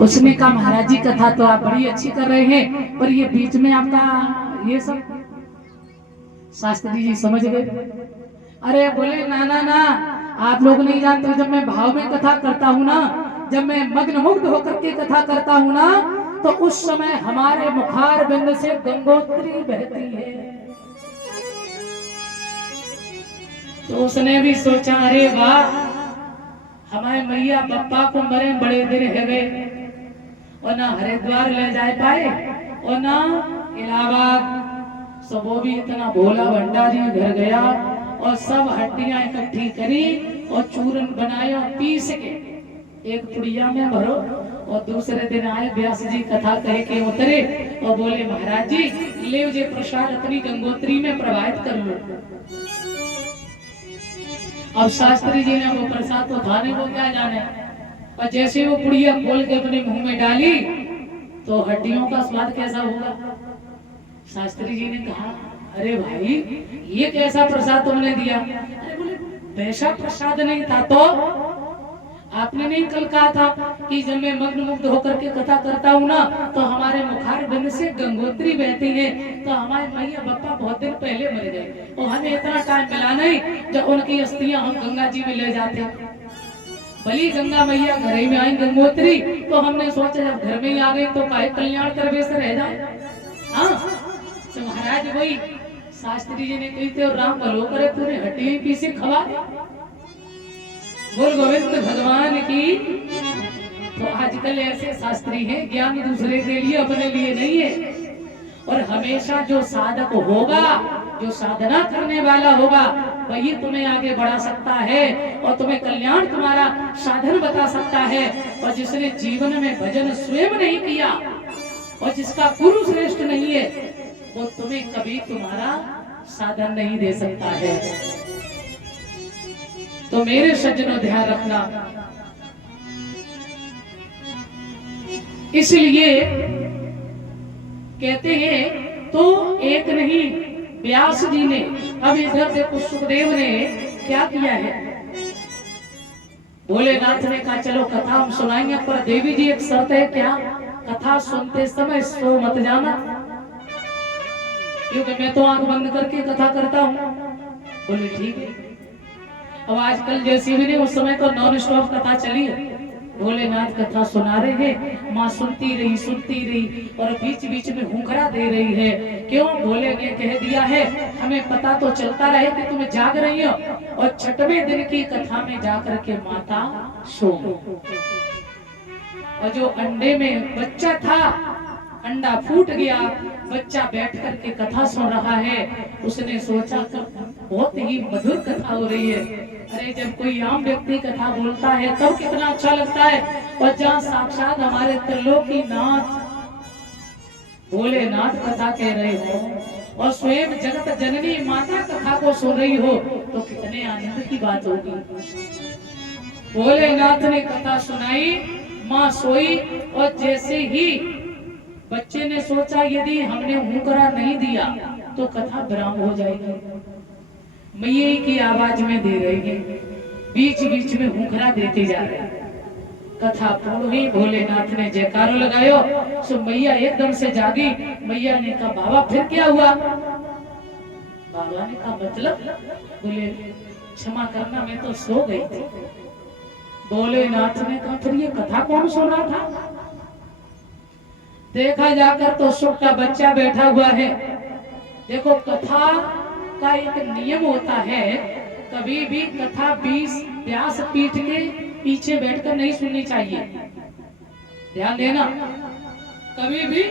उसने कहा महाराज जी कथा तो आप बड़ी अच्छी कर रहे हैं, पर ये बीच में आपका ये सब। शास्त्री जी समझ गए। अरे बोले ना ना ना, आप लोग नहीं जानते, जब मैं भाव में कथा करता हूँ ना, जब मैं मग्न मुग्ध होकर के कथा करता हूँ ना, तो उस समय हमारे मुखार बिंद से गंगोत्री बहती है। तो उसने भी सोचा अरे वाह, हमारे मैया बप्पा को मरे बड़े दिन है गए, और ना हरिद्वार ले जाए पाए और ना इलाहाबाद। सब वो भी इतना भोला भंडारी घर गया और सब हड्डियां इकट्ठी करी और चूरन बनाया, पीस के एक पुड़िया में भरो, और दूसरे दिन आए व्यास जी कथा कह के उतरे और बोले महाराज जी ले जे प्रसाद अपनी गंगोत्री में प्रवाहित कर लो। अब शास्त्री जी ने वो प्रसाद तो खाने को क्या जाने, और जैसे वो पुड़िया खोल के अपने मुंह में डाली तो हड्डियों का स्वाद कैसा होगा। शास्त्री जी ने कहा अरे भाई ये कैसा प्रसाद तुमने दिया। अरे बोले वैसा प्रसाद नहीं था, तो आपने नहीं कल कहा था कि जब मैं मग्न मुग्ध होकर के कथा करता हूँ ना, तो हमारे मुखार बिंद से गंगोत्री बहती है। तो हमारे मैया बप्पा बहुत दिन पहले मर गए और हमें इतना टाइम मिला नहीं जब उनकी अस्थियां हम गंगा जी में ले जाते। भली गंगा मैया घर में आई गंगोत्री, तो हमने सोचा जब घर में ही आ गई तो काहे कल्याण करवे से रह जाए। हाँ तो महाराज वही शास्त्री जी ने कही थे, और राम भलो करे पूरे हड्डी पीछे खवा दे। बोल गोविंद भगवान की। तो आजकल ऐसे शास्त्री हैं, ज्ञान दूसरे के लिए अपने लिए नहीं है। और हमेशा जो साधक होगा, जो साधना करने वाला होगा, वही तुम्हें आगे बढ़ा सकता है और तुम्हें कल्याण तुम्हारा साधन बता सकता है। और जिसने जीवन में भजन स्वयं नहीं किया और जिसका गुरु श्रेष्ठ नहीं है, वो तुम्हें कभी तुम्हारा साधन नहीं दे सकता है। तो मेरे सज्जनों ध्यान रखना, इसलिए कहते हैं तो एक नहीं, व्यास जी ने, अब इधर देखो सुखदेव ने क्या किया है। भोलेनाथ ने कहा चलो कथा हम सुनाएंगे, पर देवी जी एक शर्त है, क्या कथा सुनते समय सो मत जाना, क्योंकि मैं तो आंख बंद करके कथा करता हूँ। बोले ठीक है। अब आजकल जैसी भी नहीं, उस समय तो नॉन स्टॉप कथा चली है। भोलेनाथ कथा सुना रहे हैं, माँ सुनती रही और बीच बीच में हुंकरा दे रही है। क्यों? भोले ने कह दिया है हमें पता तो चलता रहे कि तुम जाग रही हो, और छठवें दिन की कथा में जाकर के माता सो गई। और जो अंडे में बच्चा था, अंडा फूट गया, बच्चा बैठ करके कथा सुन रहा है। उसने सोचा बहुत ही मधुर कथा हो रही है। अरे जब कोई आम व्यक्ति कथा बोलता है तब कितना अच्छा लगता है, और जहाँ साक्षात हमारे त्रिलोकीनाथ भोलेनाथ कथा कह रहे हो और स्वयं जगत जननी माता कथा को सुन रही हो, तो कितने आनंद की बात होगी। भोलेनाथ ने कथा सुनाई, माँ सोई, और जैसे ही बच्चे ने सोचा यदि हमने हुंकरा नहीं दिया तो कथा विराम हो जाएगी, मैया की आवाज में दे रही है, बीच बीच में हुंकरा देते जा रहे हैं। कथा पूर्ण हुई, भोलेनाथ ने जयकारो लगायो, सो मैया एकदम से जागी। मैया ने कहा बाबा फिर क्या हुआ। बाबा ने कहा मतलब। बोले क्षमा करना, मैं तो सो गई थी। भोलेनाथ ने कहा फिर ये कथा कौन सुन रहा था। देखा जाकर तो सुख का बच्चा बैठा हुआ है। देखो कथा का एक नियम होता है, कभी भी कथा व्यास पीठ के पीछे बैठकर नहीं सुननी चाहिए। ध्यान देना, कभी भी